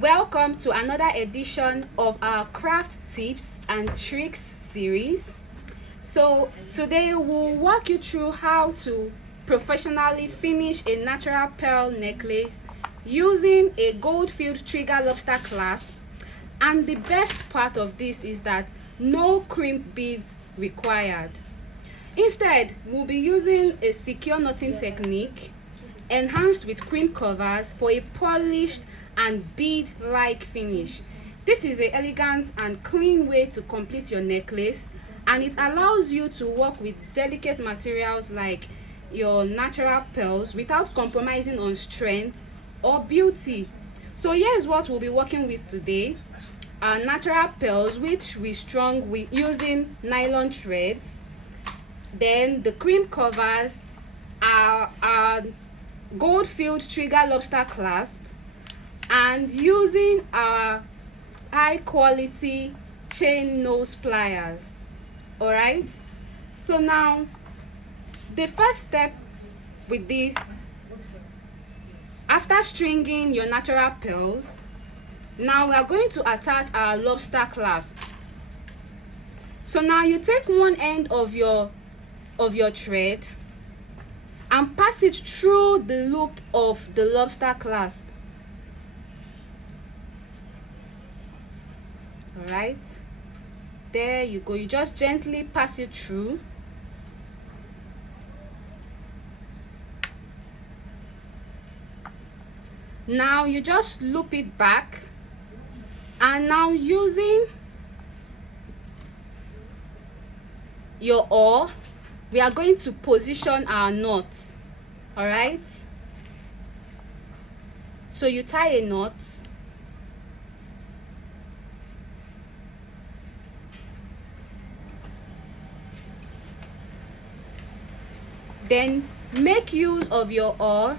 Welcome to another edition of our craft tips and tricks series. So today we'll walk you through how to professionally finish a natural pearl necklace using a gold-filled trigger lobster clasp. And the best part of this is that no crimp beads required. Instead, we'll be using a secure knotting technique enhanced with crimp covers for a polished and bead-like finish. This is an elegant and clean way to complete your necklace, and it allows you to work with delicate materials like your natural pearls without compromising on strength or beauty. So here's what we'll be working with today: our natural pearls, which we strung with using nylon threads. Then the crimp covers are gold-filled trigger lobster clasp, and using our high-quality chain nose pliers. All right, so now the first step with this, after stringing your natural pearls, now we are going to attach our lobster clasp. So now you take one end of your thread and pass it through the loop of the lobster clasp. All right, there you go. You just gently pass it through. Now you just loop it back, and now using your oar, we are going to position our knot. All right, so you tie a knot, then make use of your oar.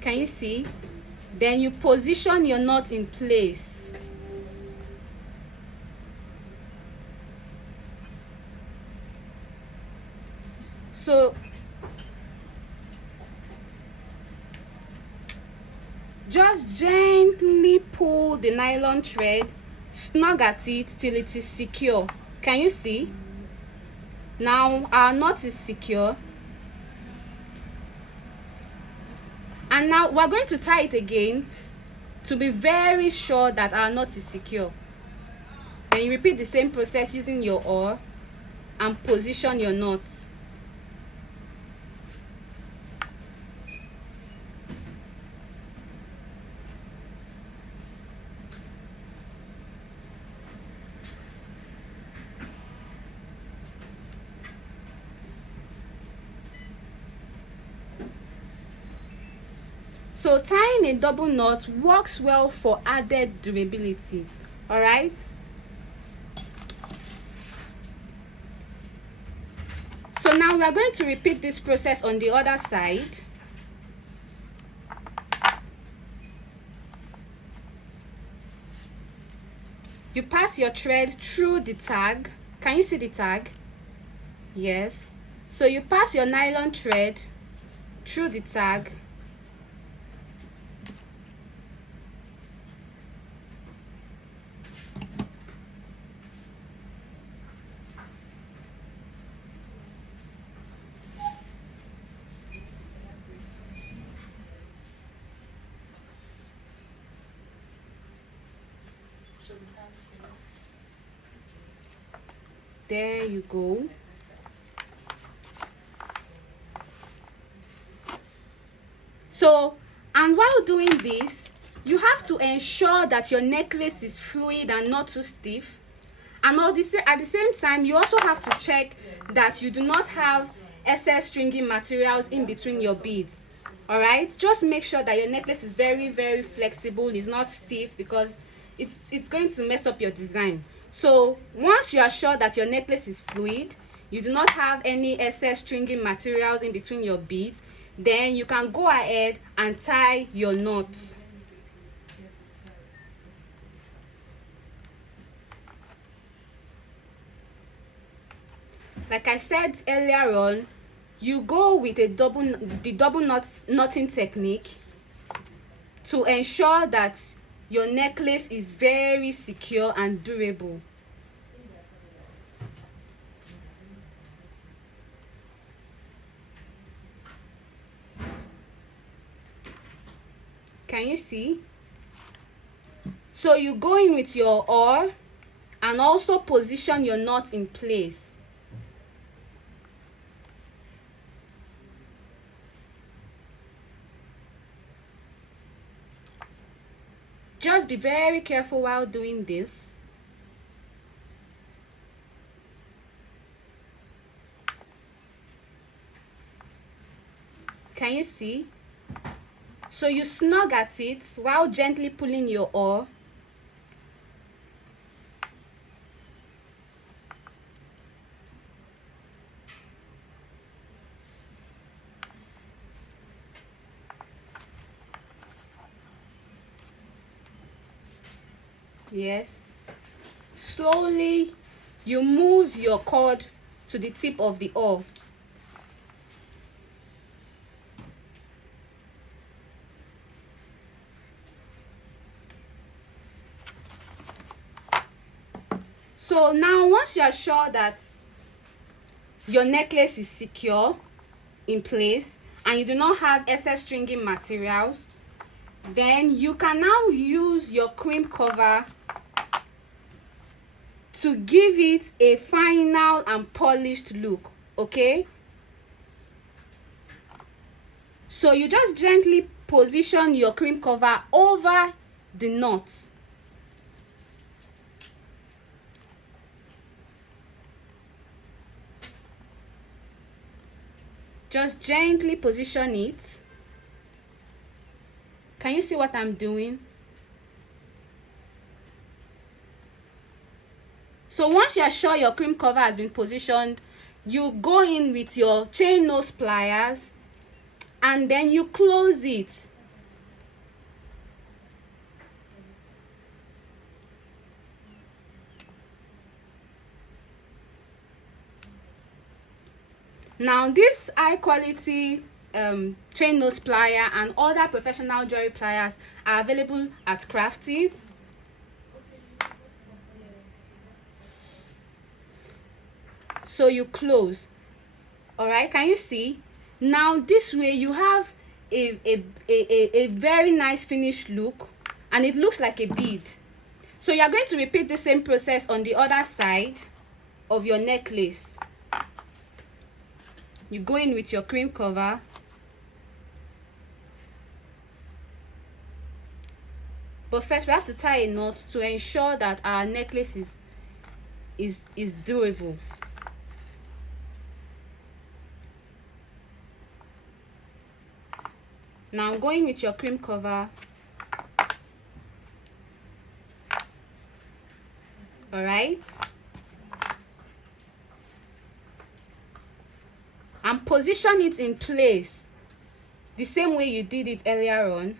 Can you see? Then you position your knot in place. So just gently pull the nylon thread, snug at it till it is secure. Can you see? Now our knot is secure, and now we're going to tie it again to be very sure that our knot is secure. Then you repeat the same process using your oar and position your knot. So tying a double knot works well for added durability. All right, so now we are going to repeat this process on the other side. You pass your thread through the tag. Can you see the tag? Yes. So you pass your nylon thread through the tag. There you go. So, and while doing this, you have to ensure that your necklace is fluid and not too stiff. And at the same time, you also have to check that you do not have excess stringing materials in between your beads. All right, just make sure that your necklace is very, very flexible, it's not stiff, because it's going to mess up your design. So once you are sure that your necklace is fluid, you do not have any excess stringing materials in between your beads, then you can go ahead and tie your knot. Like I said earlier on, you go with the double knotting technique to ensure that your necklace is very secure and durable. Can you see? So you go in with your awl and also position your knot in place. Just be very careful while doing this. Can you see? So you snug at it while gently pulling your awl. Yes. Slowly you move your cord to the tip of the awl. So now once you are sure that your necklace is secure in place and you do not have excess stringing materials, then you can now use your crimp cover to give it a final and polished look. Okay, so you just gently position your crimp cover over the knot. Just gently position it. Can you see what I'm doing? So once you are sure your crimp cover has been positioned, you go in with your chain nose pliers and then you close it. Now this high quality chain nose plier and other professional jewelry pliers are available at Crafties. So you close. All right, can you see? Now this way you have a very nice finished look and it looks like a bead. So you are going to repeat the same process on the other side of your necklace. You go in with your crimp cover, but first we have to tie a knot to ensure that our necklace is durable. Now going with your crimp cover. All right, and position it in place the same way you did it earlier on.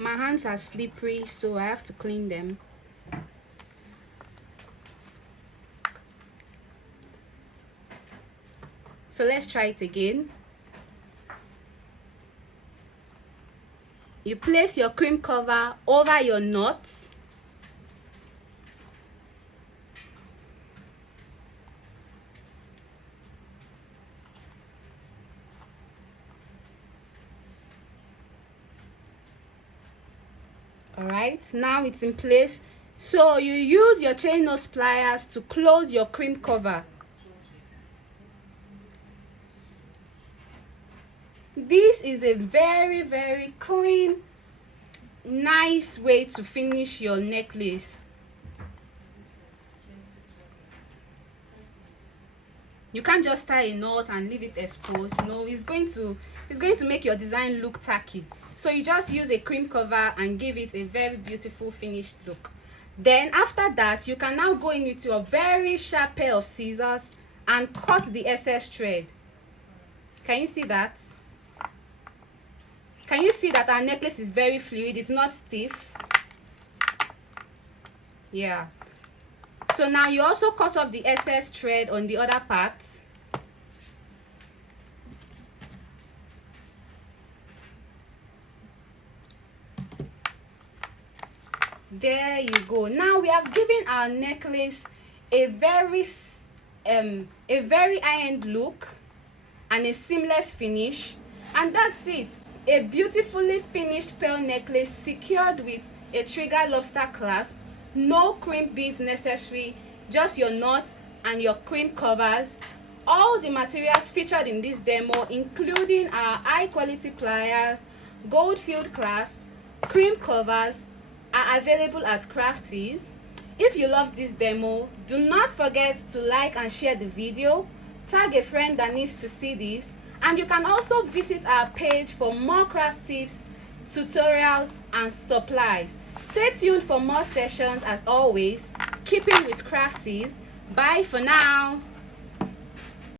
My hands are slippery, so I have to clean them. So let's try it again. You place your crimp cover over your knots. All right, now it's in place. So you use your chain nose pliers to close your crimp cover. This is a very clean, nice way to finish your necklace. You can't just tie a knot and leave it exposed. No, it's going to make your design look tacky. So you just use a crimp cover and give it a very beautiful finished look. Then after that, you can now go in with your very sharp pair of scissors and cut the excess thread. Can you see that? Can you see that our necklace is very fluid? It's not stiff. Yeah. So now you also cut off the excess thread on the other part. There you go. Now we have given our necklace a very high-end look and a seamless finish, and that's it. A beautifully finished pearl necklace secured with a trigger lobster clasp. No crimp beads necessary, just your knot and your crimp covers. All the materials featured in this demo, including our high quality pliers, gold filled clasp, crimp covers, are available at Crafties. If you love this demo, do not forget to like and share the video, tag a friend that needs to see this, and you can also visit our page for more craft tips, tutorials, and supplies. Stay tuned for more sessions. As always, keeping with Crafties. Bye for now.